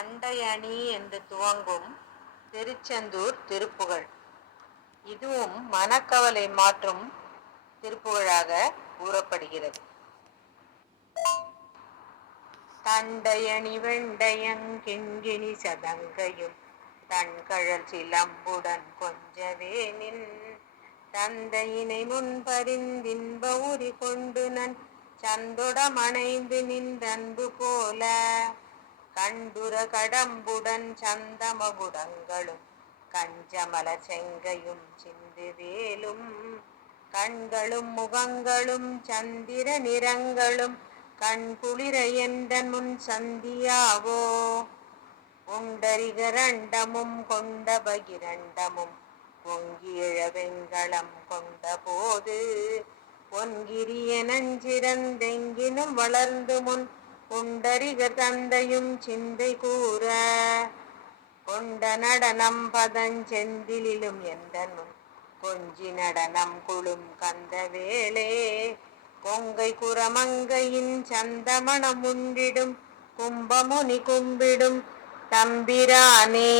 தண்டையணி என்று துவங்கும் திருச்செந்தூர் திருப்புகழ். இதுவும் மனக்கவலை மாற்றும் திருப்புகழாக கூறப்படுகிறது. தண்டையணி வெண்டையங்கிண்கிணி சதங்கையும் தன்கழல் சிலம்புடன் கொஞ்சவே நின். தந்தையினை முன்பறிந்தின்ப உரி கொண்டு நன். சந்தொடமணைந்து நின்றன்பு போல கண்டுர கடம்புடன் சந்தமகுடங்களும் கஞ்சமல செங்கையும் சிந்து வேலும் கண்களும் முகங்களும் சந்திர நிறங்களும் கண் குளிர எந்தன் முன் சந்தியாவோ? உண்டரிகரண்டமும் கொண்ட பகிரண்டமும் பொங்கியழ வெங்களம் கொண்ட போது பொன்கிரிய நஞ்சிறந்தெங்கினும் வளர்ந்து முன் உண்டரிக தந்தையும் சிந்தை கூற கொண்ட நடனம் பதஞ்செந்திலும் எந்தன் கொஞ்சி நடனம் குழும் கந்த வேளே கொங்கை குரமங்கையின் சந்தமணம் உண்டிடும் கும்பமுனி கும்பிடும் தம்பிரானே.